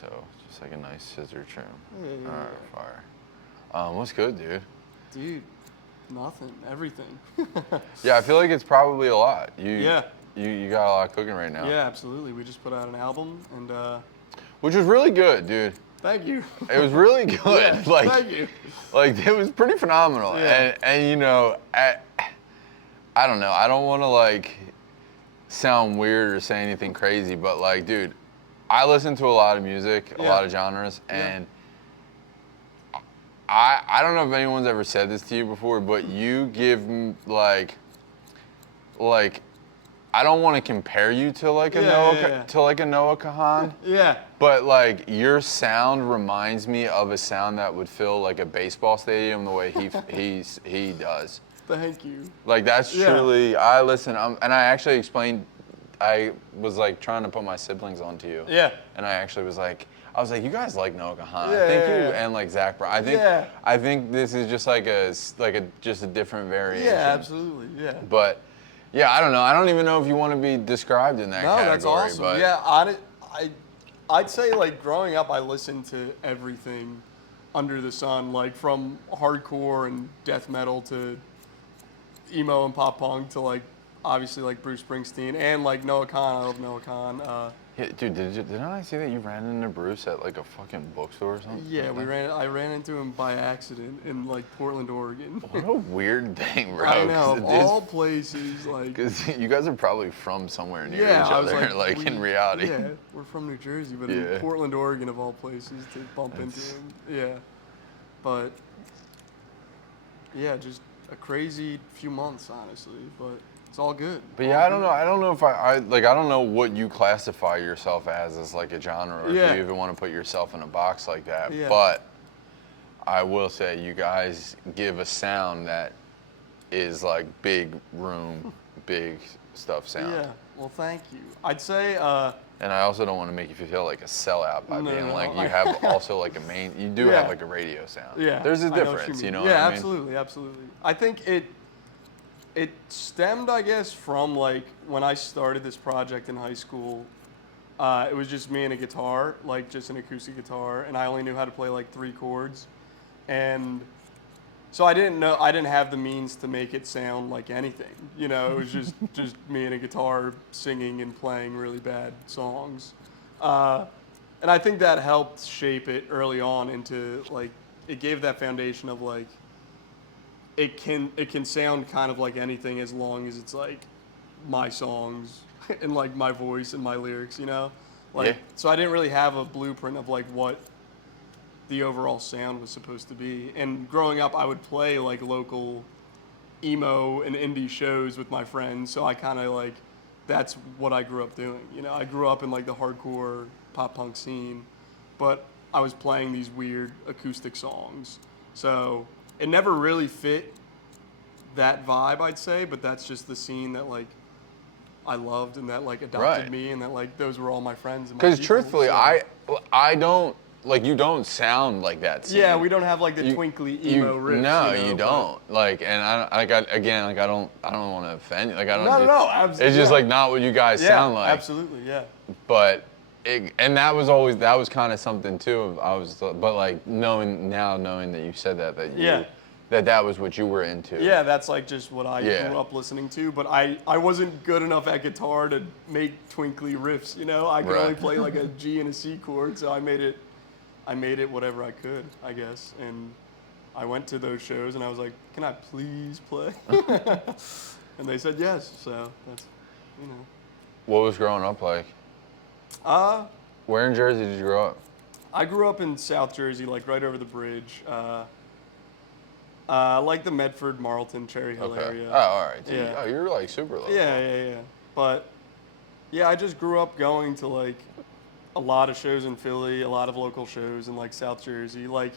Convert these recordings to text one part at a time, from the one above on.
so just like a nice scissor trim. Yeah. All right, fire. What's good, dude? Dude, nothing, everything. Yeah, I feel like it's probably a lot. Yeah. You got a lot cooking right now. Yeah, absolutely. We just put out an album, and Which was really good, dude. thank you. It was really good. Yeah, like, thank you. Like, it was pretty phenomenal. Yeah. And you know, I don't know. I don't want to like sound weird or say anything crazy, but like, dude, I listen to a lot of music, a lot of genres, and I don't know if anyone's ever said this to you before, but you give like I don't want to compare you to like a Noah Kahan. Yeah. But like your sound reminds me of a sound that would fill like a baseball stadium the way he does. Thank you. Like that's truly I listen and I actually explained I was like trying to put my siblings onto you. Yeah. And I was like, you guys like Noah Kahan. Yeah, I think yeah, you and like Zach Brown. I think this is just like just a different variation. Yeah, absolutely. Yeah. But yeah, I don't know. I don't even know if you want to be described in that category. No, that's awesome. But Yeah, I'd say like growing up, I listened to everything under the sun, like from hardcore and death metal to emo and pop punk to like obviously like Bruce Springsteen and like Noah Kahan. I love Noah Kahan. yeah, dude, didn't I see that you ran into Bruce at like a fucking bookstore or something? Yeah, I ran into him by accident in like Portland, Oregon. What a weird thing, bro. I know, of all places, like. Because you guys are probably from somewhere near each I was other, like in reality. Yeah, we're from New Jersey, but in Portland, Oregon, of all places, to bump into him. Yeah, but yeah, just a crazy few months, honestly, but. It's all good. But yeah, I don't know. I don't know if I don't know what you classify yourself as like a genre, or if you even want to put yourself in a box like that. Yeah. But I will say you guys give a sound that is like big room, big stuff sound. Yeah. Well, thank you. I'd say. And I also don't want to make you feel like a sellout by being like you have also like a main. You do have like a radio sound. Yeah. There's a difference, you know. Yeah, what I mean? absolutely, absolutely. I think it stemmed, I guess, from like when I started this project in high school. It was just me and a guitar, like just an acoustic guitar, and I only knew how to play like 3 chords, and so I didn't have the means to make it sound like anything. You know, it was just me and a guitar singing and playing really bad songs, and I think that helped shape it early on into like it gave that foundation of like. It can sound kind of like anything as long as it's like my songs and like my voice and my lyrics, you know? Like so I didn't really have a blueprint of like what the overall sound was supposed to be. And growing up I would play like local emo and indie shows with my friends, so I kind of like that's what I grew up doing. You know, I grew up in like the hardcore pop punk scene, but I was playing these weird acoustic songs. So it never really fit that vibe, I'd say, but that's just the scene that like I loved and that like adopted me, and that like those were all my friends. Because truthfully, so. I don't like you don't sound like that scene. Yeah, we don't have like the twinkly emo riffs. No, you don't. Like, and I don't want to offend you. Like I don't. No, absolutely. It's just like not what you guys sound like. Absolutely, yeah. But. And that was kind of something too. But like knowing that you said that was what you were into. Yeah, that's like just what I grew up listening to. But I wasn't good enough at guitar to make twinkly riffs. You know, I could only play like a G and a C chord, so I made it whatever I could, I guess. And I went to those shows and I was like, "Can I please play?" And they said yes. So that's, you know. What was growing up like? Where in Jersey did you grow up? I grew up in South Jersey, like right over the bridge. Like the Medford, Marlton, Cherry Hill area. Oh, all right. Yeah. Oh, you're like super local. Yeah. But yeah, I just grew up going to like a lot of shows in Philly, a lot of local shows in like South Jersey. Like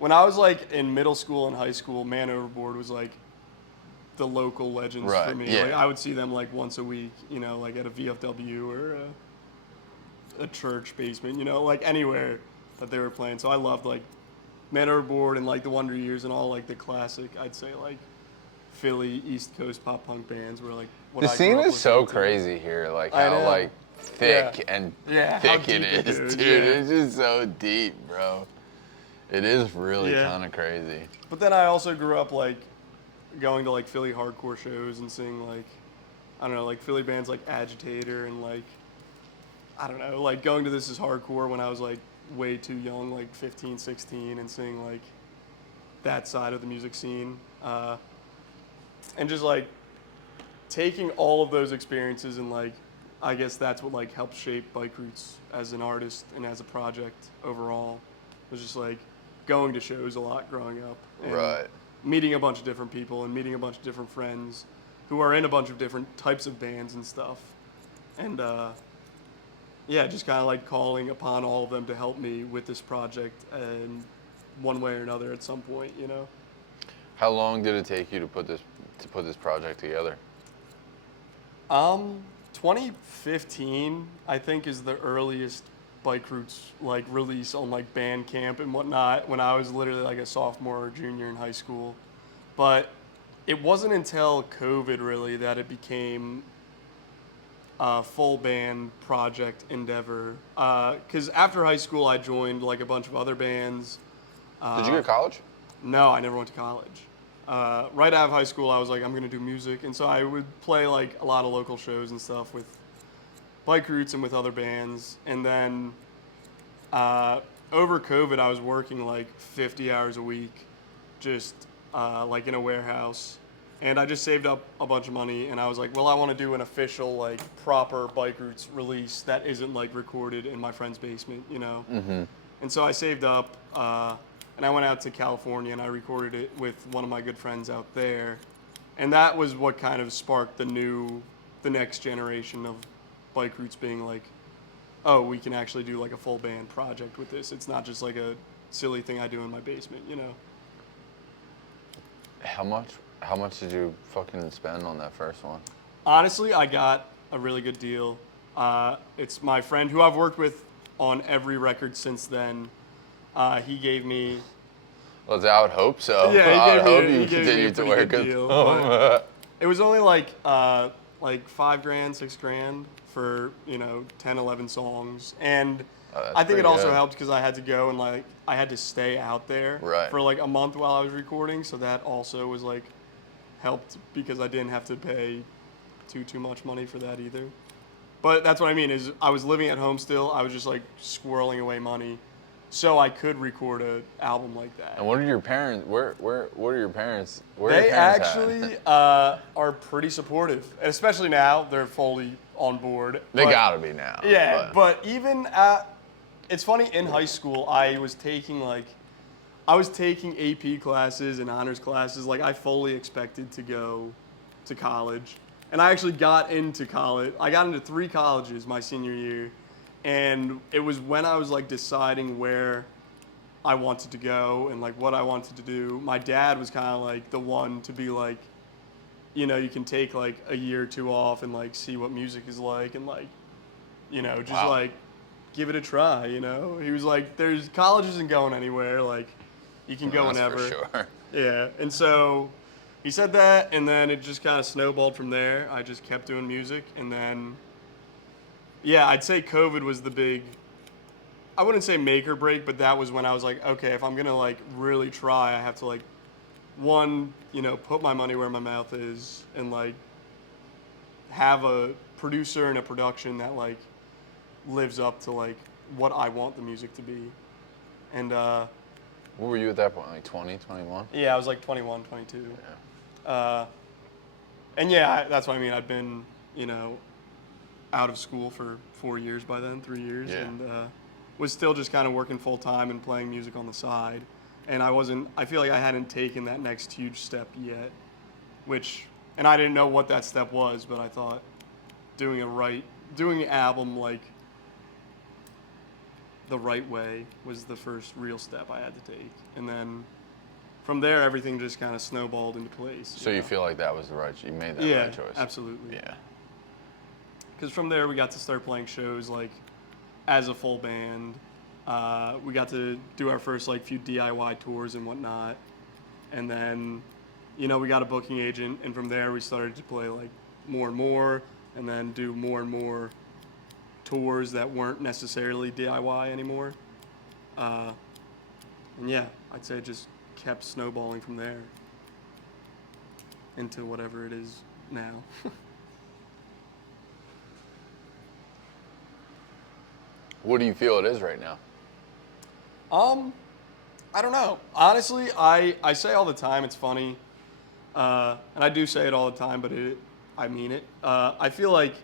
when I was like in middle school and high school, Man Overboard was like the local legends for me. Yeah. Like I would see them like once a week, you know, like at a VFW or a church basement, you know, like anywhere that they were playing. So I loved like Man Overboard and like the Wonder Years and all like the classic, I'd say like Philly, East Coast pop punk bands were like what the I scene grew up is so listening to. crazy here, like how like thick and how thick it deep it is, goes, dude. yeah. It's just so deep, bro. It is really Yeah. kind of crazy. But then I also grew up like going to like Philly hardcore shows and seeing like, I don't know, like Philly bands like Agitator and like, I don't know, like going to This Is Hardcore when I was like way too young, like 15, 16, and seeing like that side of the music scene. And just like taking all of those experiences and like, I guess that's what like helped shape Bikeroutes as an artist and as a project overall. It was just like going to shows a lot growing up. And Right. meeting a bunch of different people and meeting a bunch of different friends who are in a bunch of different types of bands and stuff. And yeah, just kind of like calling upon all of them to help me with this project and one way or another at some point, you know. How long did it take you to put this project together? 2015, I think, is the earliest Bikeroutes like release on like Bandcamp and whatnot when I was literally like a sophomore or junior in high school. But it wasn't until COVID really that it became a full band project endeavor. Because after high school, I joined like a bunch of other bands. Did you go to college? No, I never went to college. Right out of high school, I was like, I'm gonna do music, and so I would play like a lot of local shows and stuff with Bikeroutes and with other bands. And then over COVID, I was working like 50 hours a week, just like in a warehouse. And I just saved up a bunch of money, and I was like, well, I want to do an official, like, proper Bikeroutes release that isn't, like, recorded in my friend's basement, you know? Mm-hmm. And so I saved up, and I went out to California, and I recorded it with one of my good friends out there. And that was what kind of sparked the next generation of Bikeroutes being like, oh, we can actually do, like, a full band project with this. It's not just, like, a silly thing I do in my basement, you know? How much did you fucking spend on that first one? Honestly, I got a really good deal. It's my friend who I've worked with on every record since then. He gave me. Well, I would hope so. Yeah, I would hope he you gave me continue a to pretty work good with deal, them. but it was only like $5,000, $6,000 for 10, 11 songs, and Oh, that's I think it pretty also good. helped because I had to go and like I had to stay out there Right. for like a month while I was recording, so that also was like helped because I didn't have to pay too much money for that either. But that's what I mean is I was living at home still. I was just like squirreling away money so I could record an album like that. And what are your parents? What are your parents? Where are They your parents actually at? are pretty supportive, and especially now they're fully on board. They But- gotta be now. Yeah, but even it's funny, in high school I was taking AP classes and honors classes. Like I fully expected to go to college, and I actually got into college. I got into 3 colleges my senior year, and it was when I was like deciding where I wanted to go and like what I wanted to do. My dad was kind of like the one to be like, you can take like a year or 2 off and like see what music is like and like, just Wow. like give it a try. He was like, "There's college isn't going anywhere. Like, you can go That's whenever." for sure. Yeah, and so he said that, and then it just kind of snowballed from there. I just kept doing music, and then yeah, I'd say COVID was the big. I wouldn't say make or break, but that was when I was like, okay, if I'm gonna like really try, I have to like, one, put my money where my mouth is, and like have a producer and a production that like lives up to like what I want the music to be. And What were you at that point? Like 20, 21? yeah, I was like 21, 22. Yeah. And yeah, that's what I mean. I'd been, out of school for 4 years by then, 3 years, Yeah. and was still just kind of working full time and playing music on the side. And I feel like I hadn't taken that next huge step yet, and I didn't know what that step was, but I thought doing an album like the right way was the first real step I had to take. And then from there, everything just kind of snowballed into place. So you feel like that was you made that Yeah, right choice? absolutely. Yeah. Because from there, we got to start playing shows like as a full band. We got to do our first like few DIY tours and whatnot. And then, we got a booking agent, and from there we started to play like more and more, and then do more and more tours that weren't necessarily DIY anymore. And yeah, I'd say it just kept snowballing from there into whatever it is now. What do you feel it is right now? I don't know. Honestly, I say all the time, it's funny, and I do say it all the time, but I mean it. I feel like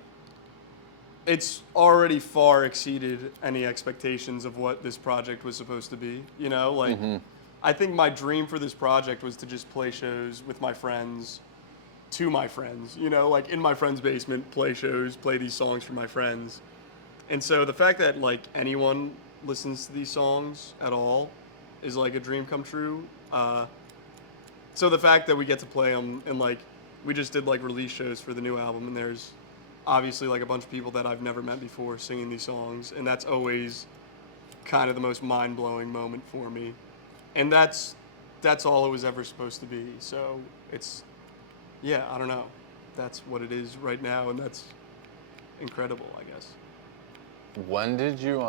it's already far exceeded any expectations of what this project was supposed to be. You know, like, I think my dream for this project was to just play shows with my friends, to my friends, you know, like in my friend's basement, play shows, play these songs for my friends. And so the fact that like anyone listens to these songs at all is like a dream come true. So the fact that we get to play them, and like we just did like release shows for the new album, and there's obviously like a bunch of people that I've never met before singing these songs, and that's always kind of the most mind-blowing moment for me. And that's all it was ever supposed to be. So it's, yeah, I don't know. That's what it is right now, and that's incredible, I guess. When did you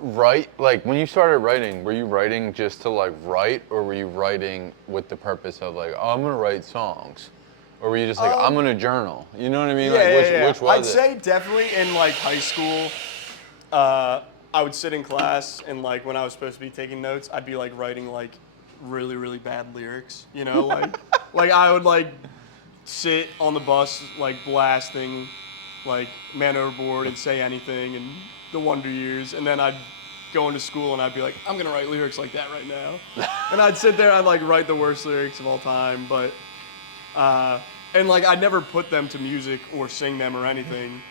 write, like when you started writing, were you writing just to like write, or were you writing with the purpose of like, oh, I'm gonna write songs? Or were you just like, I'm gonna journal? You know what I mean? Yeah, Like which was I'd it? say definitely in like high school, I would sit in class, and like when I was supposed to be taking notes, I'd be like writing like really, really bad lyrics, you know, like I would like sit on the bus like blasting like Man Overboard and Say Anything and The Wonder Years, and then I'd go into school and I'd be like, I'm gonna write lyrics like that right now. And I'd sit there and I'd like write the worst lyrics of all time, but and like I never put them to music or sing them or anything.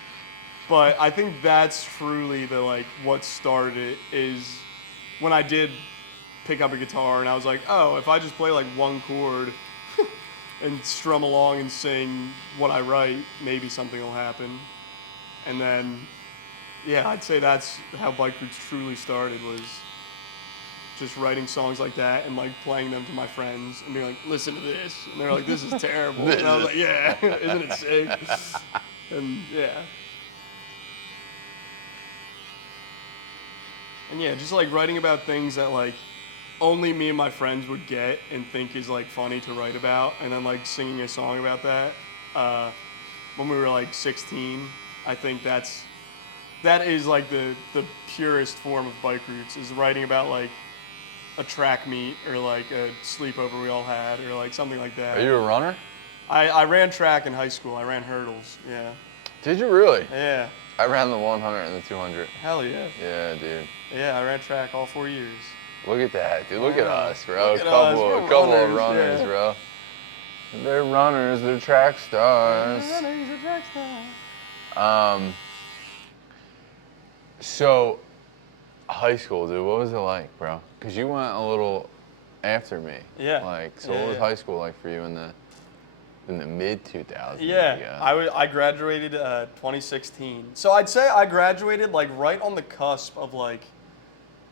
But I think that's truly the like what started it, is when I did pick up a guitar and I was like, oh, if I just play like one chord and strum along and sing what I write, maybe something will happen. And then, yeah, I'd say that's how Bikeroutes truly started, was just writing songs like that and like playing them to my friends and being like, listen to this. And they're like, this is terrible. And I was like, yeah, isn't it sick? And yeah. And yeah, just like writing about things that like only me and my friends would get and think is like funny to write about, and then like singing a song about that when we were like 16. I think that is like the purest form of Bikeroutes, is writing about like a track meet or like a sleepover we all had or like something like that. Are you a runner? I ran track in high school. I ran hurdles. Yeah. Did you really? Yeah. I ran the 100 and the 200. Hell yeah. Yeah, dude. Yeah, I ran track all 4 years. Look at that, dude. Look at us, bro. Look at A us. couple We're of runners, yeah. bro. They're runners. They're track stars. They're track stars. So, high school, dude. What was it like, bro? Because you went a little after me. Yeah. Like, so Yeah, what was yeah. high school like for you in the mid 2000s? Yeah, I graduated 2016. So I'd say I graduated like right on the cusp of like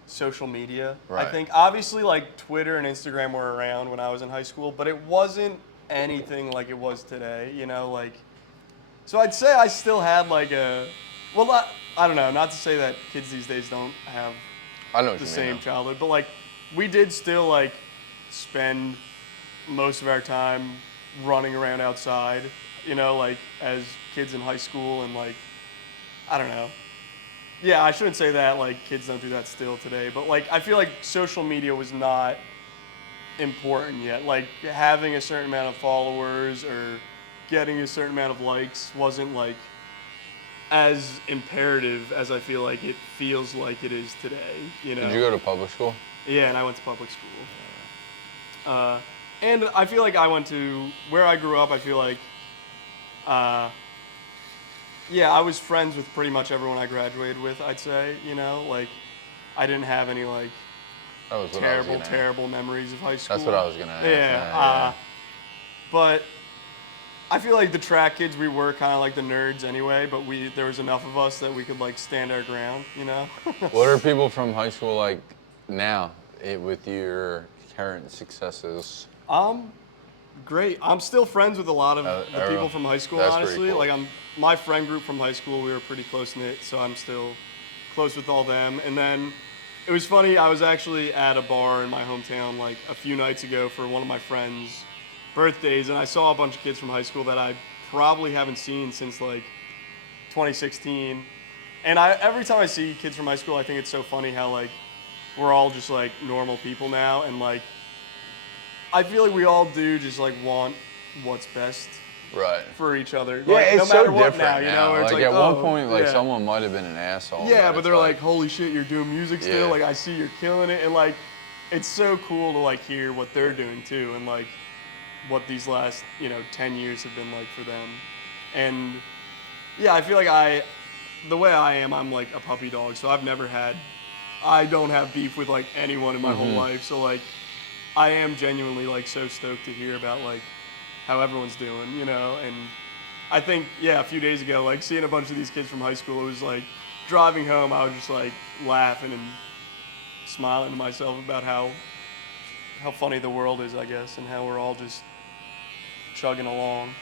social media. Right. I think obviously like Twitter and Instagram were around when I was in high school, but it wasn't anything like it was today, you know, like, so I'd say I still had like I don't know, not to say that kids these days don't have I know what the you same mean. childhood, but like we did still like spend most of our time running around outside, you know, like as kids in high school, and like, I don't know. Yeah, I shouldn't say that, like kids don't do that still today, but like I feel like social media was not important yet. Like having a certain amount of followers or getting a certain amount of likes wasn't like as imperative as I feel like it feels like it is today, you know. Did you go to public school? Yeah, and I went to public school. And I feel like I went to, where I grew up, I feel like, yeah, I was friends with pretty much everyone I graduated with, I'd say, you know, like, I didn't have any, like, That was what I was gonna ask. terrible memories of high school. That's what I was gonna ask. Yeah, but I feel like the track kids, we were kind of like the nerds anyway, but there was enough of us that we could, like, stand our ground, you know? What are people from high school like now with your current successes? Great. I'm still friends with a lot of the everyone- people from high school, that's pretty honestly. cool. Like my friend group from high school, we were pretty close knit, so I'm still close with all them. And then it was funny, I was actually at a bar in my hometown like a few nights ago for one of my friends' birthdays, and I saw a bunch of kids from high school that I probably haven't seen since like 2016. And every time I see kids from high school, I think it's so funny how like we're all just like normal people now, and like I feel like we all do just like want what's best Right. for each other. Yeah, like, it's no so matter what different now, you know. Where it's Like at oh, one point, like yeah. someone might have been an asshole. Yeah, but it's they're like, holy shit, you're doing music still. Yeah. Like I see you're killing it, and like it's so cool to like hear what they're doing too, and like what these last 10 years have been like for them. And yeah, I feel like the way I am, I'm like a puppy dog, so I don't have beef with like anyone in my whole life. So like, I am genuinely like so stoked to hear about like how everyone's doing, and I think, yeah, a few days ago, like seeing a bunch of these kids from high school, it was like driving home, I was just like laughing and smiling to myself about how funny the world is, I guess, and how we're all just chugging along.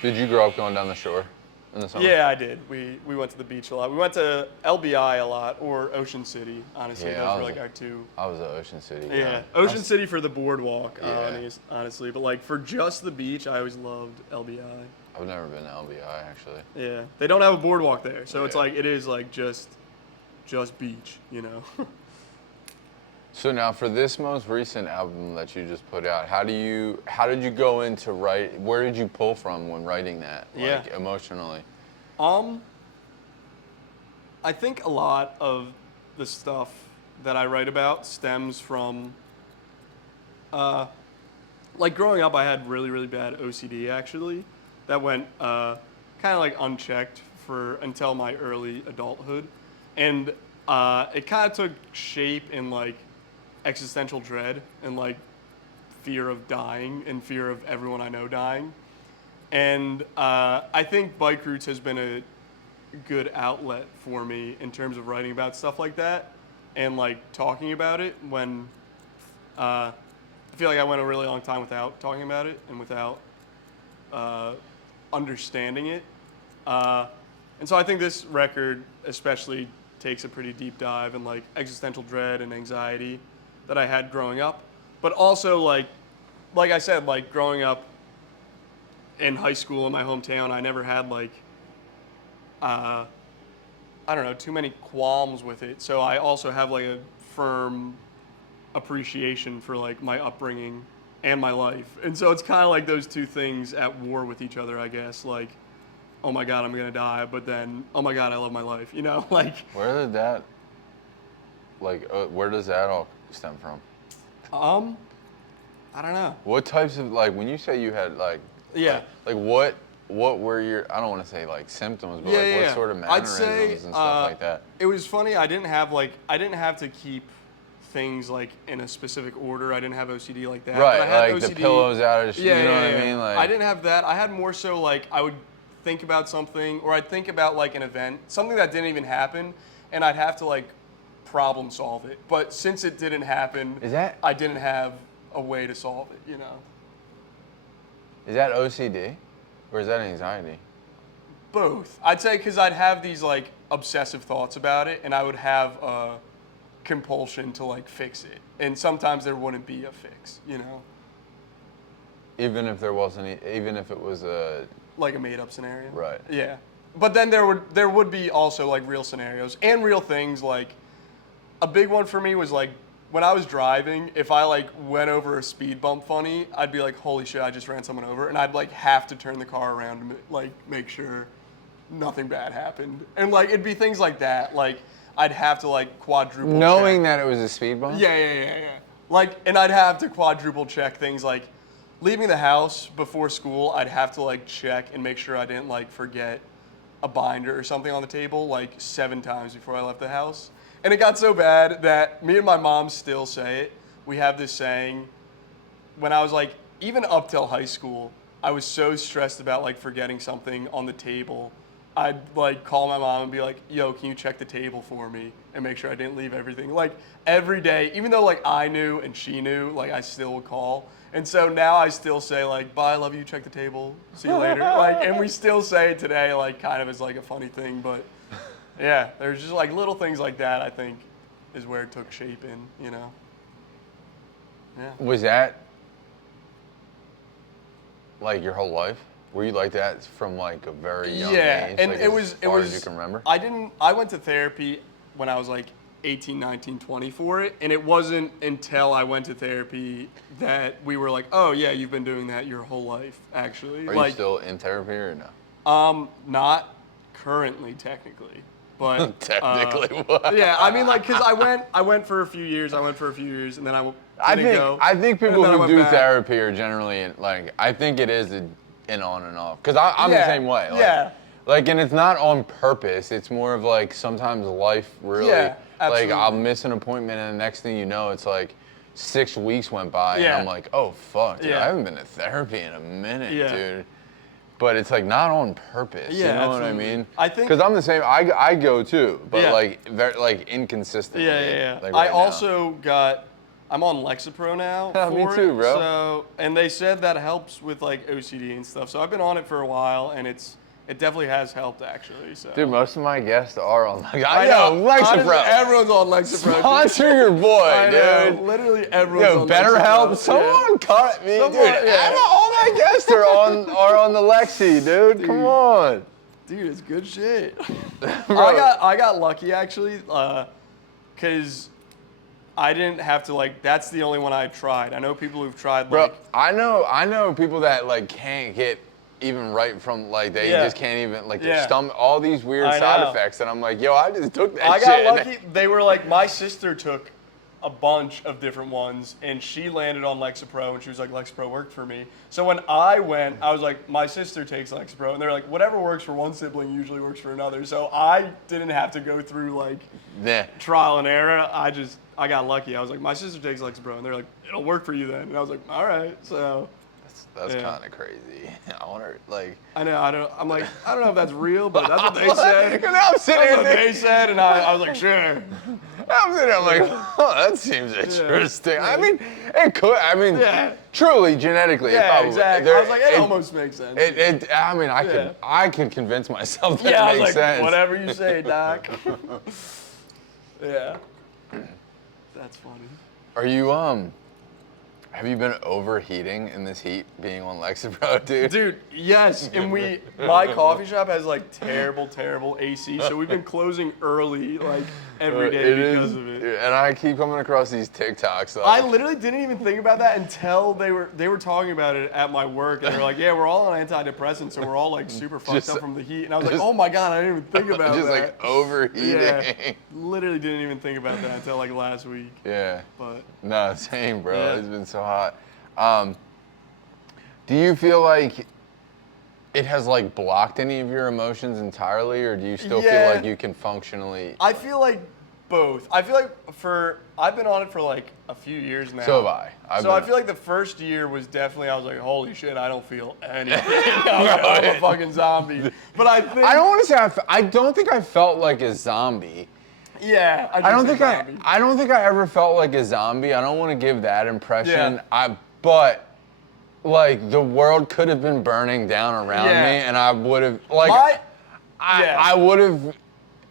Did you grow up going down the shore in the summer? Yeah, I did. We went to the beach a lot. We went to LBI a lot, or Ocean City. Honestly, Yeah, those were like our two. I was at Ocean City. Yeah, Ocean City for the boardwalk, Yeah. honestly. But like for just the beach, I always loved LBI. I've never been to LBI actually. Yeah, they don't have a boardwalk there, so it's Yeah. like it is like just beach, So now for this most recent album that you just put out, how did you go into write? Where did you pull from when writing that? Yeah. Like emotionally. I think a lot of the stuff that I write about stems from, like growing up, I had really, really bad OCD actually, that went kind of like unchecked until my early adulthood, and it kind of took shape in like existential dread and like fear of dying and fear of everyone I know dying, and I think Bikeroutes has been a good outlet for me in terms of writing about stuff like that and like talking about it when I feel like I went a really long time without talking about it and without understanding it. And so I think this record especially takes a pretty deep dive in like existential dread and anxiety that I had growing up, but also like I said, like growing up in high school in my hometown, I never had like I don't know, too many qualms with it. So I also have like a firm appreciation for like my upbringing and my life. And so it's kind of like those two things at war with each other, I guess. Like, oh my God, I'm going to die. But then, oh my God, I love my life. Like. Where did that, where does that all stem from? I don't know. What types of, like, when you say you had, like, Yeah. like what were your, I don't want to say, like, symptoms, but, what sort of mannerisms and stuff like that? It was funny. I didn't have to keep things, like, in a specific order. I didn't have OCD like that. Right, but I had like OCD, the pillows out of, yeah, you know yeah, what yeah. I mean? Like, I didn't have that. I had more so, like, I would think about something, or I'd think about, like, an event, something that didn't even happen, and I'd have to, like, problem solve it. But since it didn't happen, I didn't have a way to solve it, Is that OCD? Or is that anxiety? Both. I'd say because I'd have these like obsessive thoughts about it, and I would have a compulsion to like fix it. And sometimes there wouldn't be a fix, Even if there wasn't, even if it was a... Like a made up scenario. Right. Yeah. But then there would be also like real scenarios and real things. Like a big one for me was like when I was driving, if I like went over a speed bump funny, I'd be like, holy shit, I just ran someone over. And I'd like have to turn the car around to like make sure nothing bad happened. And like it'd be things like that. Like I'd have to like quadruple Knowing check. that it was a speed bump? Yeah. Like, and I'd have to quadruple check things like leaving the house before school, I'd have to like check and make sure I didn't like forget a binder or something on the table like 7 times before I left the house. And it got so bad that me and my mom still say it. We have this saying, when I was like, even up till high school, I was so stressed about like forgetting something on the table I'd like call my mom and be like, yo, can you check the table for me and make sure I didn't leave everything? Like every day, even though like I knew and she knew, like I still would call. And so now I still say like, bye, love you, check the table, see you later. Like, and we still say it today, like kind of as like a funny thing. But yeah, there's just like little things like that, I think, is where it took shape in, you know? Yeah. Was that like your whole life? Were you like that from like a very young age? And like it was, as far as you can remember? I went to therapy when I was like 18, 19, 20 for it. And it wasn't until I went to therapy that we were like, oh yeah, you've been doing that your whole life, actually. Are like, you still in therapy or no? Not currently, technically. But Technically, what? yeah, I mean, like, cause I went for a few years, and then I think people then I who went do back. therapy are generally like, I think it is an on and off. Because I'm the Yeah, same way. Like, yeah. Like, and it's not on purpose. It's more of like sometimes life really, Yeah, like I'll absolutely. miss an appointment and the next thing you know, it's like 6 weeks went by and Yeah. I'm like, oh fuck, dude, Yeah. I haven't been to therapy in a minute, Yeah. dude. But it's like not on purpose. Yeah, you know absolutely. what I mean? I think- because I'm the same. I go too, but Yeah. like very like inconsistently. Yeah. Like I right now. also I'm on Lexapro now. Yeah, me for too, it. bro. So, and they said that helps with like OCD and stuff. So I've been on it for a while, and it definitely has helped actually. So. Dude, most of my guests are on. I know. Honestly, Lexapro. everyone's on Lexapro. Sponsor your boy, I know. dude. Literally everyone's Yo, on BetterHelp. Lexapro. Someone cut me, Someone- dude. yeah. All my guests are on the Lexi, dude. Come on. Dude, it's good shit. Bro. I got lucky actually, cause I didn't have to like. That's the only one I tried. I know people who've tried Bro, like. I know people that like can't get even right from like they Yeah. just can't even like their Yeah. stomach, all these weird I side know. effects, and I'm like, yo, I just took that I shit. got lucky. They were like, my sister took a bunch of different ones, and she landed on Lexapro, and she was like, Lexapro worked for me. So when I went, I was like, my sister takes Lexapro, and they're like, whatever works for one sibling usually works for another. So I didn't have to go through like Yeah. trial and error. I got lucky. I was like, my sister takes Lexapro, and they're like, it'll work for you then. And I was like, all right. So That's Yeah. kind of crazy. I wonder, like. I know. I'm like, I don't know if that's real, but that's what they said. Because now I'm sitting That's here what thinking, they said, and I was like, sure. I'm sitting there, I'm like, oh, that seems interesting. I mean, it could. I mean, Yeah. truly, genetically, it Yeah, probably. exactly. I was like, it almost makes sense. I mean, Yeah. I can convince myself that Yeah, I makes was like, sense. whatever you say, Doc. Yeah. That's funny. Are you have you been overheating in this heat being on Lexapro, dude? Dude, yes, and my coffee shop has like terrible AC, so we've been closing early like every day because of it. And I keep coming across these TikToks. Like, I literally didn't even think about that until they were talking about it at my work, and they're like, "Yeah, we're all on antidepressants, so we're all like super fucked Just- up from the heat." And I was like, just- "Oh my god, I didn't even think about just that." like overheating. Yeah, literally didn't even think about that until like last week. Yeah. But No, same, bro. Yeah. It's been so hot. Do you feel like it has like blocked any of your emotions entirely, or do you still feel Yeah. like you can functionally? I feel like both. I feel like I've been on it for like a few years now. So have I. I feel like the first year was definitely, I was like, holy shit, I don't feel anything. I'm a fucking zombie. But I think, I don't want to say I don't think I felt like a zombie. yeah. I don't think zombie. I don't think I ever felt like a zombie. I don't want to give that impression. Yeah. But like the world could have been burning down around Yeah. me, and I would have like Yeah. I would have.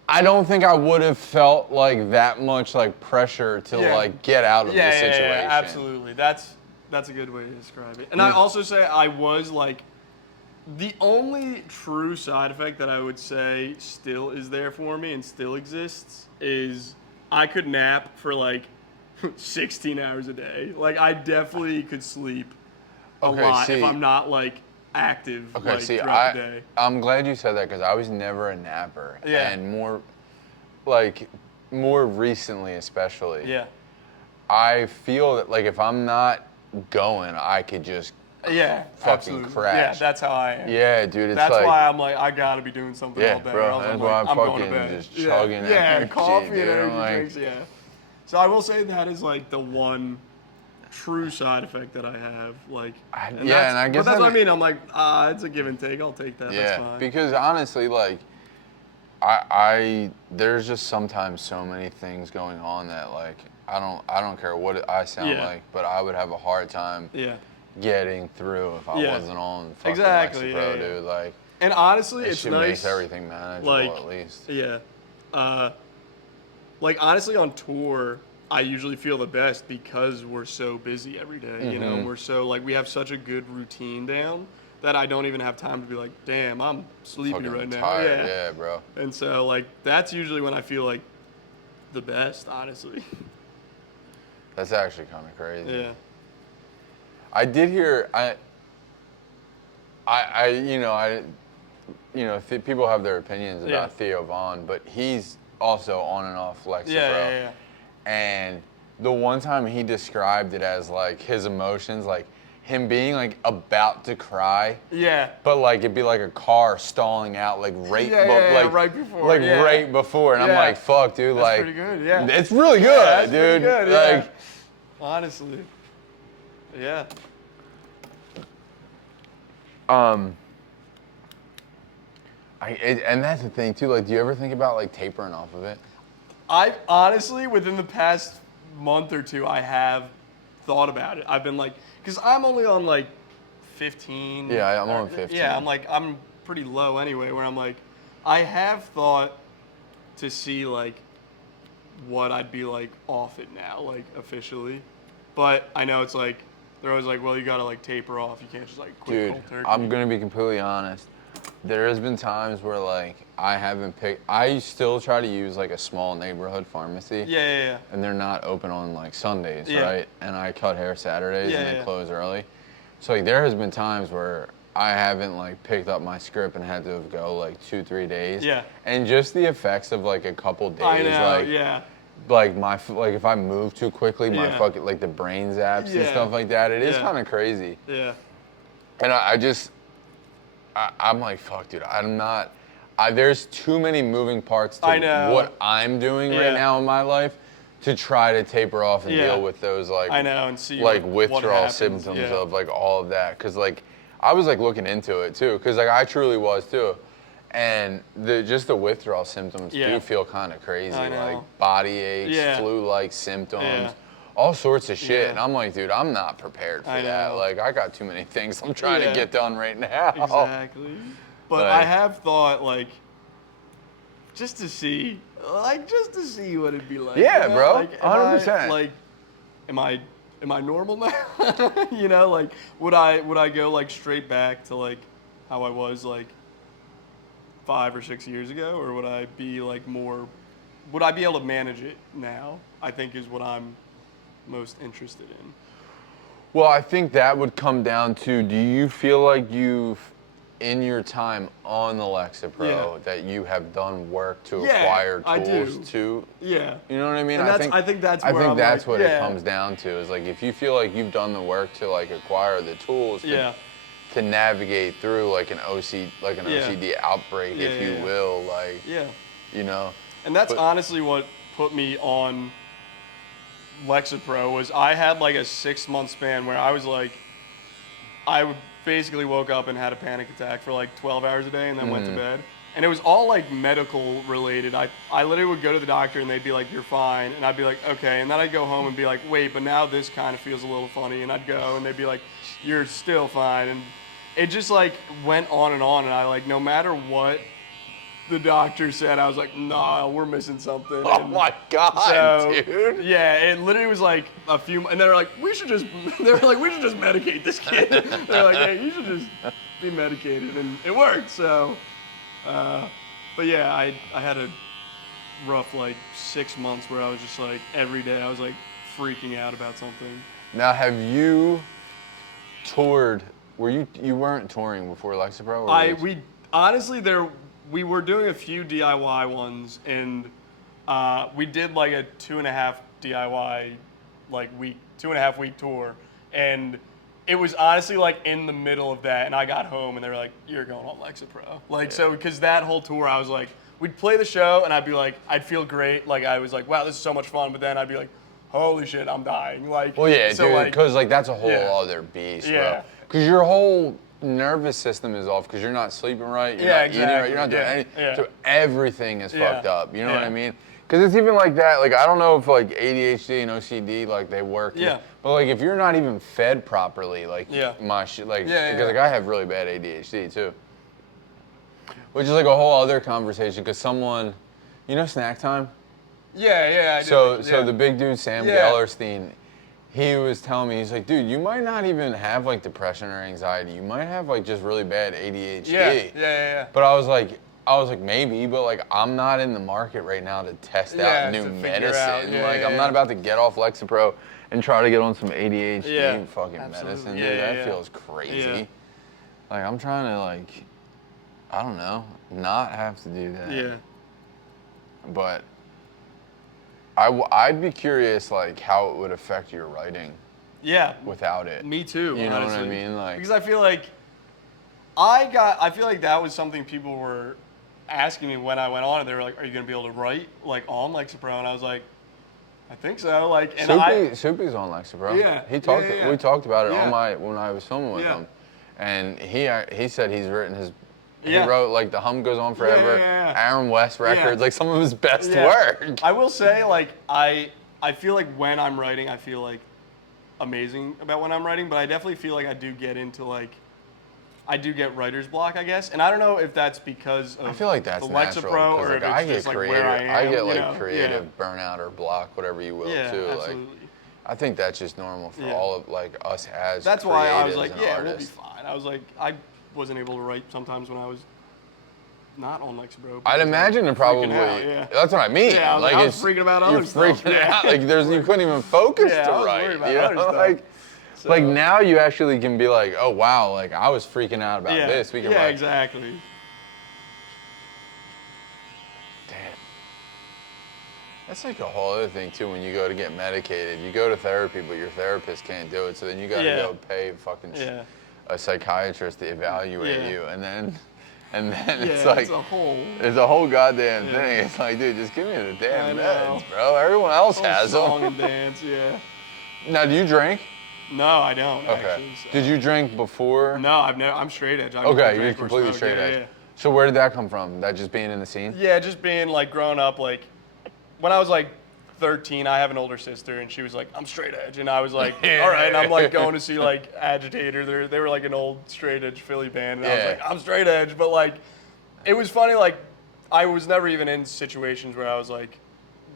I don't think I would have felt like that much like pressure to Yeah. like get out of the situation. Yeah, absolutely. That's a good way to describe it. And I also say I was like, the only true side effect that I would say still is there for me and still exists is I could nap for like 16 hours a day. Like I definitely could sleep a Okay, lot if see- I'm not like active Okay, like, see, throughout the day. I'm glad you said that because I was never a napper. Yeah. And more recently, especially. Yeah. I feel that like if I'm not going, I could just Yeah. fucking absolutely. crash. Yeah, that's how I am. yeah, dude. It's That's like why I'm like, I gotta be doing something yeah, all day. bro. or else That's I'm why like, I'm going to fucking bed. just chugging yeah, energy, coffee dude. and I'm energy like- drinks. Yeah. So I will say that is like the one true side effect that I have. Like, yeah, and I guess but that's what I that- mean. I'm like, it's a give and take. I'll take that. That's yeah, fine. because honestly, like there's just sometimes so many things going on that like I don't care what I sound like, but I would have a hard time getting through if I wasn't on fucking Lexapro, dude. Like, and honestly, it it's should nice. Makes everything manageable, like, at least. Yeah. Like honestly, on tour, I usually feel the best because we're so busy every day. You know, we're so like we have such a good routine down that I don't even have time to be like, damn, I'm sleepy Fucking right now. tired. Yeah, bro. And so like that's usually when I feel like the best, honestly. That's actually kind of crazy. Yeah. I did hear people have their opinions about Theo Von, but he's also on and off Lexapro. Yeah. And the one time he described it as like his emotions, like him being like about to cry. Yeah. But like it'd be like a car stalling out like right before. Like right before. And I'm like, fuck, dude, that's like pretty good, yeah. It's really good, that's dude. Pretty good, like honestly. Yeah. And that's the thing too. Like, do you ever think about like tapering off of it? I honestly, within the past month or two, I have thought about it. I've been like, because I'm only on like 15. Yeah, I'm on 15. Yeah, I'm pretty low anyway. Where I'm like, I have thought to see like what I'd be like off it now, like officially. But I know it's like they're always like, well, you gotta like taper off. You can't just like quit cold turkey. I'm gonna be completely honest. There has been times where like I still try to use like a small neighborhood pharmacy. Yeah. And they're not open on like Sundays, right? And I cut hair Saturdays and they close early. So like there has been times where I haven't like picked up my script and had to go like 2-3 days. Yeah. And just the effects of like a couple days, I know, like like if I move too quickly, my fucking like the brain zaps and stuff like that. It is kind of crazy. Yeah. And I'm like, fuck, dude. There's too many moving parts to what I'm doing right now in my life to try to taper off and deal with those like and see like what withdrawal happens. symptoms of like all of that. Cause like I was like looking into it too, cause like I truly was too. And the withdrawal symptoms do feel kind of crazy, like body aches, flu-like symptoms, all sorts of shit. And I'm like, dude, I'm not prepared for that. Like, I got too many things I'm trying to get done right now. Exactly. But I have thought, like, just to see what it'd be like. Yeah, you know? bro, like, 100%. Am I normal now? You know, like, would I go like straight back to like how I was like 5 or 6 years ago, or would I be like more? Would I be able to manage it now? I think is what I'm most interested in. Well, I think that would come down to, do you feel like you've, in your time on the Lexapro, that you have done work to acquire tools to? Yeah. You know what I mean? And I think that's what it comes down to, is like if you feel like you've done the work to like acquire the tools to navigate through like an OCD outbreak, if you will, like, you know. And that's honestly what put me on Lexapro. Was I had like a 6-month span where I was like, I basically woke up and had a panic attack for like 12 hours a day and then went to bed. And it was all like medical related. I literally would go to the doctor and they'd be like, you're fine. And I'd be like, okay. And then I'd go home and be like, wait, but now this kind of feels a little funny. And I'd go and they'd be like, you're still fine. And it just like went on. And I like, no matter what the doctor said, I was like, nah, we're missing something. Oh my God, dude. Yeah, it literally was like a few, and they're like, we should just medicate this kid. They're like, hey, you should just be medicated, and it worked. So, but yeah, I had a rough like 6 months where I was just like every day I was like freaking out about something. Now, have you toured? You weren't touring before Lexapro? We were doing a few DIY ones, and we did like a 2.5 DIY like week, 2.5 week tour, and it was honestly like in the middle of that, and I got home and they were like, "You're going on Lexapro." Like so, because that whole tour, I was like, we'd play the show, and I'd be like, I'd feel great, like I was like, wow, this is so much fun, but then I'd be like, holy shit, I'm dying. Like, well, yeah, so dude, because like that's a whole other beast, bro. Yeah. Because your whole nervous system is off because you're not sleeping right, you're Yeah, not eating right, you're not doing exactly. anything. Yeah. So everything is fucked up. You know what I Yeah. mean? Because it's even like that. Like I don't know if like ADHD and OCD like they work. Yeah. But like if you're not even fed properly, like Yeah. my shit, like Yeah, because yeah. like I have really bad ADHD too. Which is like a whole other conversation because someone, you know, Snack Time. Yeah, I do. So Yeah. the big dude Sam Yeah. Gellerstein, he was telling me, he's like, dude, you might not even have like depression or anxiety. You might have like just really bad ADHD. Yeah. But I was like maybe, but like I'm not in the market right now to test Yeah, out new to figure medicine. out. Yeah, like yeah, I'm not yeah. about to get off Lexapro and try to get on some ADHD Yeah, fucking absolutely. medicine, Yeah, dude. yeah, That yeah. feels crazy. Yeah. Like I'm trying to like, I don't know, not have to do that. Yeah. But I'd be curious like how it would affect your writing Yeah. without it. Me too. You know honestly. what I mean? Like because I feel like I feel like that was something people were asking me when I went on it. They were like, "Are you gonna be able to write like on Lexapro?" And I was like, "I think so." Like, and Soupy's on Lexapro. Yeah. He talked. Yeah. We talked about it Yeah. on when I was filming with Yeah. him, and he said he's written his. Yeah. He wrote like The Hum Goes On Forever, Yeah. Aaron West records, like some of his best Yeah. work. I will say, like, I feel like when I'm writing, I feel like amazing about when I'm writing, but I definitely feel like I do get into like, I do get writer's block, I guess, and I don't know if that's because of I feel like that's the natural. Lexapro 'Cause, or like, if it's I get just like creative. where I am. I get you like know? creative burnout or block, whatever you will, Yeah, too. absolutely. Like I think that's just normal for Yeah. all of like us as That's why I was creatives like, and yeah, we'll be artists. fine. I was like, I wasn't able to write sometimes when I was not on Lexapro. I'd imagine it probably. Yeah. That's what I mean. Yeah, I was like, I was freaking about you're other stuff. freaking Yeah. out. Like you couldn't even focus Yeah, to I was write. worried about you know? other stuff. Like So- now you actually can be like, oh wow, like I was freaking out about Yeah, this. We can yeah, write. exactly. Damn. That's like a whole other thing too. When you go to get medicated, you go to therapy, but your therapist can't do it. So then you got to Yeah. go pay fucking Yeah. a psychiatrist to evaluate Yeah. you, and then Yeah, it's like it's a whole. it's a whole goddamn Yeah. thing. It's like, dude, just give me the damn I know. meds, bro. Everyone else has Song them. and dance, yeah. Now, do you drink? No, I don't. Okay. Actually, so. Did you drink before? No, I'm straight edge. I've never Okay, you're drank or completely smoked. straight Yeah, edge. yeah. So where did that come from? That just being in the scene? Yeah, just being like growing up, like when I was like 13, I have an older sister, and she was like, "I'm straight edge," and I was like, "All right." And I'm like going to see like Agitator. They were like an old straight edge Philly band, and I was Yeah. like, "I'm straight edge," but like, it was funny. Like, I was never even in situations where I was like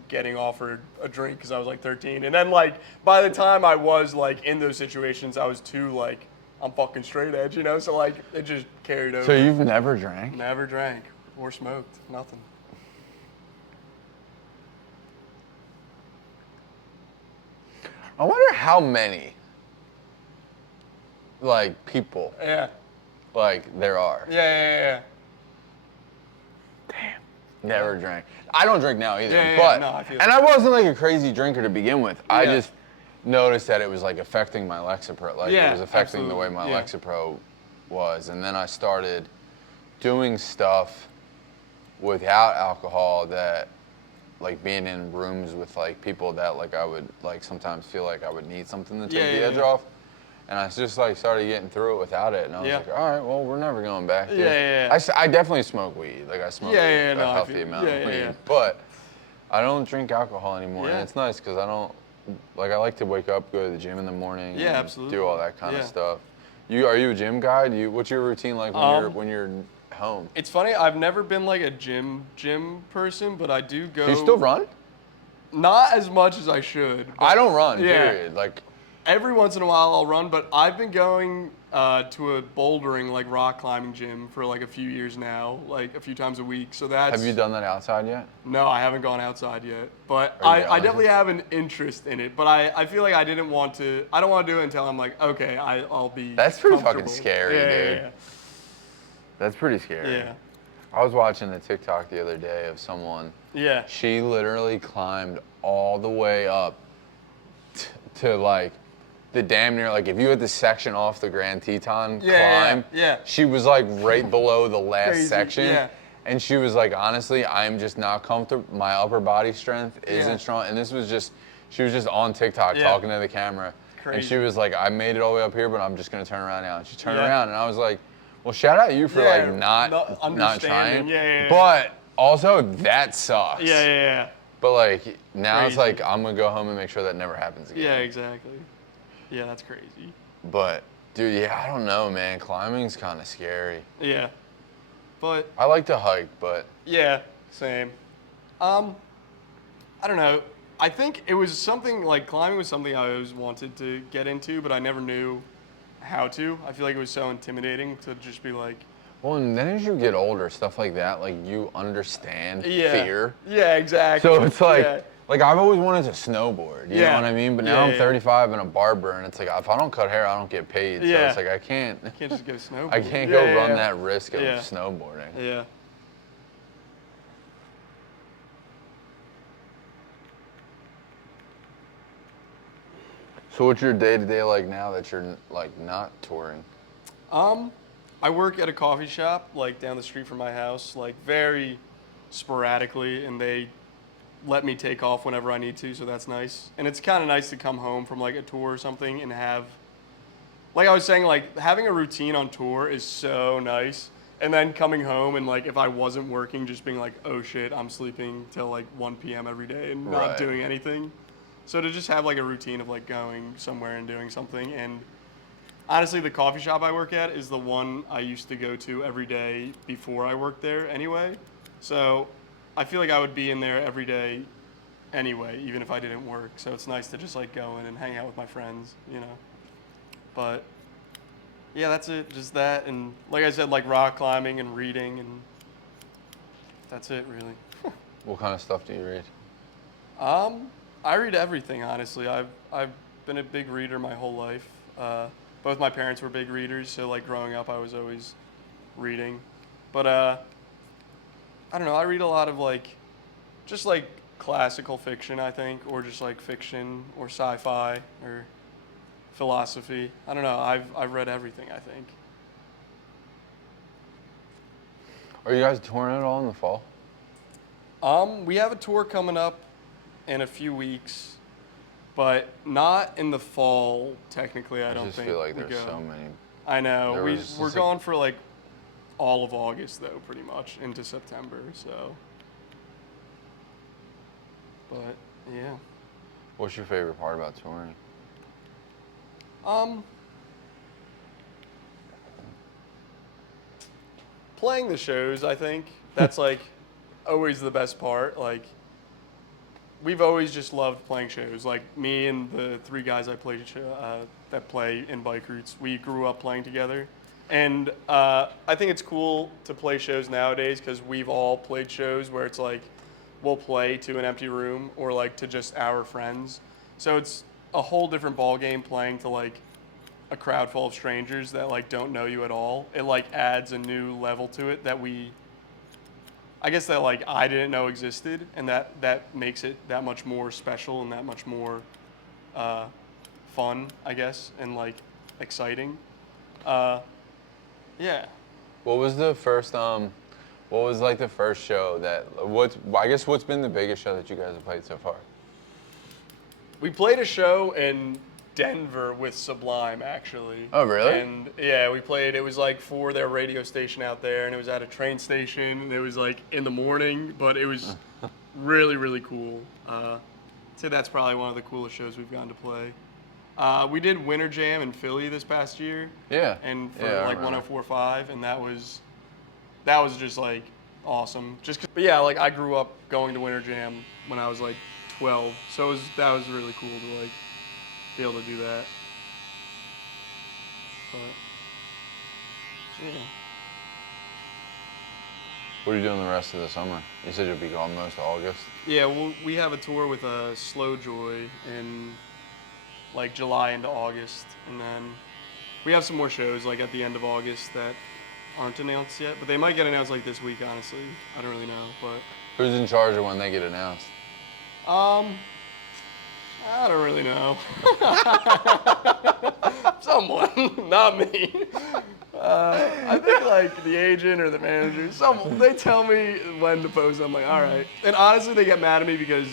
getting offered a drink because I was like 13, and then like by the time I was like in those situations, I was too like, I'm fucking straight edge, you know. So like it just carried over. So you've never drank? Never drank or smoked, nothing. I wonder how many, like, people, Yeah. like, there are. Yeah. Damn. Never drank. I don't drink now either. Yeah, but no, I feel and that. I wasn't like a crazy drinker to begin with. I Yeah. just noticed that it was like affecting my Lexapro. Like Yeah, it was affecting the way absolutely. my Yeah. Lexapro was. And then I started doing stuff without alcohol that like being in rooms with like people that like I would like sometimes feel like I would need something to take Yeah, the yeah, edge yeah. off. And I just like started getting through it without it, and I was Yeah. like, all right, well, we're never going back. Dude. Yeah. I definitely smoke weed. Like I smoke Yeah, a no, I healthy feel- amount of yeah, weed, yeah. but I don't drink alcohol anymore, and Yeah. it's nice because I don't like. I like to wake up, go to the gym in the morning, Yeah, and absolutely. do all that kind of Yeah. stuff. Are you a gym guy? What's your routine like when you're home? It's funny. I've never been like a gym person, but I do go. Do you still run? Not as much as I should. but I don't run. Yeah. Period. Like Every once in a while I'll run, but I've been going to a bouldering, like rock climbing gym for like a few years now, like a few times a week. So that's. have you done that outside yet? No, I haven't gone outside yet, but Are you I going? definitely have an interest in it. But I feel like I don't want to do it until I'm like, okay, I'll be. That's pretty fucking comfortable. scary, dude. Yeah. That's pretty scary. Yeah. I was watching a TikTok the other day of someone. Yeah. She literally climbed all the way up to like the damn near like if you had to section off the Grand Teton climb, yeah. she was like right below the last Crazy, section. yeah. And she was like, honestly, I'm just not comfortable. My upper body strength isn't Yeah. strong. And she was just on TikTok Yeah. talking to the camera. crazy. And she was like, I made it all the way up here, but I'm just gonna turn around now. And she turned Yeah. around, and I was like, well, shout out you for Yeah, like not understanding. trying. Yeah. But also that sucks. Yeah. But like now it's Crazy. like I'm gonna go home and make sure that never happens again. Yeah, exactly. Yeah, that's crazy. But dude, yeah, I don't know, man. Climbing's kind of scary. Yeah, but I like to hike, but yeah, same. I don't know. I think it was something like climbing was something I always wanted to get into, but I never knew how to. I feel like it was so intimidating to just be like, well, and then as you get older, stuff like that, like you understand fear. Yeah, exactly. So it's like, yeah. like I've always wanted to snowboard. You know what I mean? But now Yeah, I'm 35 and a barber, and it's like if I don't cut hair, I don't get paid. So Yeah. it's like I can't. Can't just go snowboarding. I can't go run that risk of snowboarding. Yeah. So what's your day-to-day like now that you're like not touring? I work at a coffee shop like down the street from my house, like very sporadically, and they let me take off whenever I need to, so that's nice. And it's kind of nice to come home from like a tour or something and have, like I was saying, like having a routine on tour is so nice. And then coming home and like if I wasn't working, just being like, oh shit, I'm sleeping till like 1 p.m. every day and not doing anything. So to just have like a routine of like going somewhere and doing something. And honestly, the coffee shop I work at is the one I used to go to every day before I worked there anyway. So I feel like I would be in there every day anyway, even if I didn't work. So it's nice to just like go in and hang out with my friends, you know. But yeah, that's it. Just that. And like I said, like rock climbing and reading, and that's it really. What kind of stuff do you read? I read everything, honestly. I've been a big reader my whole life. Both my parents were big readers, so like growing up, I was always reading. But I don't know. I read a lot of like, just like classical fiction, I think, or just like fiction or sci-fi or philosophy. I don't know. I've read everything, I think. Are you guys touring at all in the fall? We have a tour coming up in a few weeks, but not in the fall. Technically, I don't just think feel like we there's go. so many. I know. There We're was going for like all of August though, pretty much into September. So, but yeah. What's your favorite part about touring? Playing the shows, I think that's like always the best part. Like we've always just loved playing shows. Like me and the three guys I played that play in Bikeroutes, we grew up playing together, and I think it's cool to play shows nowadays because we've all played shows where it's like we'll play to an empty room or like to just our friends. So it's a whole different ball game playing to like a crowd full of strangers that like don't know you at all. It like adds a new level to it that I guess that like I didn't know existed, and that makes it that much more special and that much more fun, I guess, and like exciting. Yeah. What was the first what was like the first show what's been the biggest show that you guys have played so far? We played a show in Denver with Sublime, actually. Oh, really? And yeah, we played, it was like for their radio station out there, and it was at a train station, and it was like in the morning, but it was really, really cool. I'd say that's probably one of the coolest shows we've gotten to play. We did Winter Jam in Philly this past year. Yeah. And for Yeah, like 104.5, and that was just like awesome. But yeah, like I grew up going to Winter Jam when I was like 12, so that was really cool to like be able to do that. But yeah. What are you doing the rest of the summer? You said you'll be gone most of August. Yeah, well, we have a tour with Slow Joy in like July into August, and then we have some more shows like at the end of August that aren't announced yet, but they might get announced like this week. Honestly, I don't really know, but Who's in charge of when they get announced? I don't really know. Someone, not me. I think like the agent or the manager. They tell me when to post. I'm like, all right. And honestly, they get mad at me because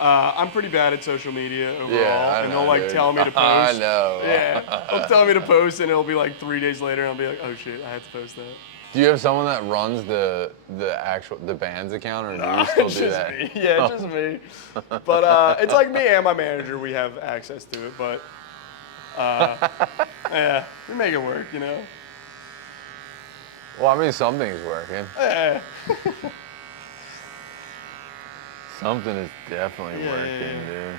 I'm pretty bad at social media overall, Yeah, I and know, they'll like dude. tell me to post. I know. Yeah, they'll tell me to post, and it'll be like 3 days later, and I'll be like, oh shit, I have to post that. Do you have someone that runs the band's account, or do you still It's do just that? me. Yeah, it's just me. But it's like me and my manager. We have access to it, but yeah, we make it work, you know. Well, I mean, something's working. Yeah. Something is definitely Yeah, yeah, working, yeah. dude.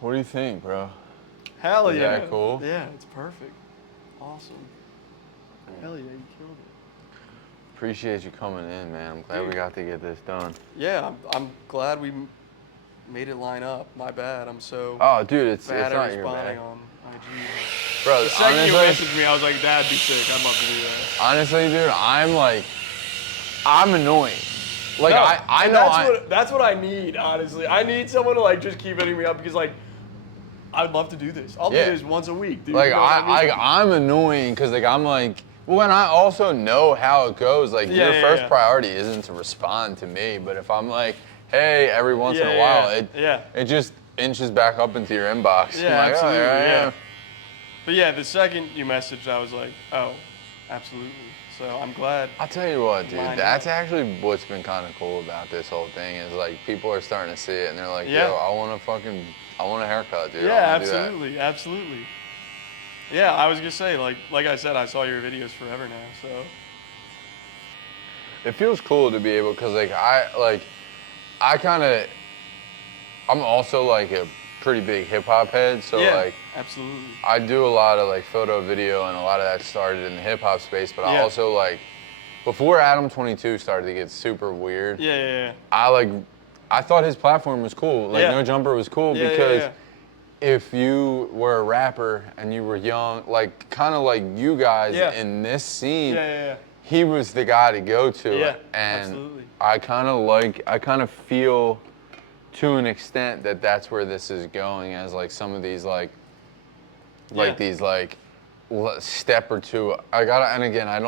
What do you think, bro? Hell Is yeah. that cool? Yeah, it's perfect. Awesome. Hell yeah, you killed it. Appreciate you coming in, man. I'm glad we Dude. got to get this done. Yeah, I'm glad we made it line up. My bad. I'm so Oh, dude, it's bad not at your responding bad. on IG. Bro, The second you honestly, messaged me, I was like, that'd be sick. I'd love to do that. honestly, dude, I'm annoying. Like, No, I and know that's what I need, honestly. I need someone to like just keep hitting me up because like I'd love to do this. I'll Yeah. do this once a week, dude. like, You know what I mean? I'm annoying because, like, I'm like, well, and I also know how it goes. Like, Yeah, your yeah, first yeah. priority isn't to respond to me, but if I'm like, hey, every once in a while, it just inches back up into your inbox. Yeah, I'm like, absolutely. oh, here I Yeah. am. But yeah, the second you messaged, I was like, oh, absolutely. So I'm glad. I'll tell you what, dude, Line that's up. actually what's been kind of cool about this whole thing is like people are starting to see it and they're like, Yeah. yo, I want a haircut, dude. Yeah, I wanna do that. absolutely, absolutely. Yeah, I was gonna say, like I said, I saw your videos forever now, so. It feels cool to be able, cause I'm also like a pretty big hip hop head, so Yeah, like absolutely. I do a lot of like photo, video, and a lot of that started in the hip hop space, but I Yeah. also like, before Adam 22 started to get super weird, Yeah, yeah, I thought his platform was cool. Like Yeah. No Jumper was cool yeah. because yeah. if you were a rapper and you were young, like kind of like you guys Yeah. in this scene, Yeah. he was the guy to go to. Yeah, And absolutely. I kind of feel to an extent that that's where this is going, as like some of these Yeah. these step or two. And again, I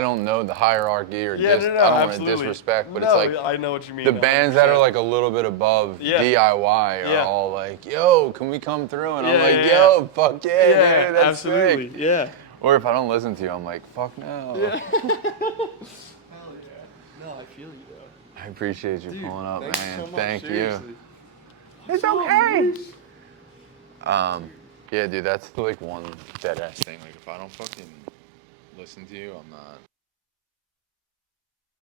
don't know the hierarchy or Yeah, I don't no, want to absolutely. disrespect, but No, it's like I know what you mean. the bands that are 100%. like a little bit above Yeah. DIY are Yeah. all like, yo, can we come through? And I'm Yeah, like, yeah, yo, fuck yeah, Yeah, dude, that's absolutely. sick. Yeah. Or if I don't listen to you, I'm like, fuck no. Yeah. Hell yeah. No, I feel you though. I appreciate you Dude, pulling up, thank man. you so much, Thank seriously. you. It's okay. Yeah, dude, that's like one dead ass thing. Like if I don't fucking listen to you, I'm not.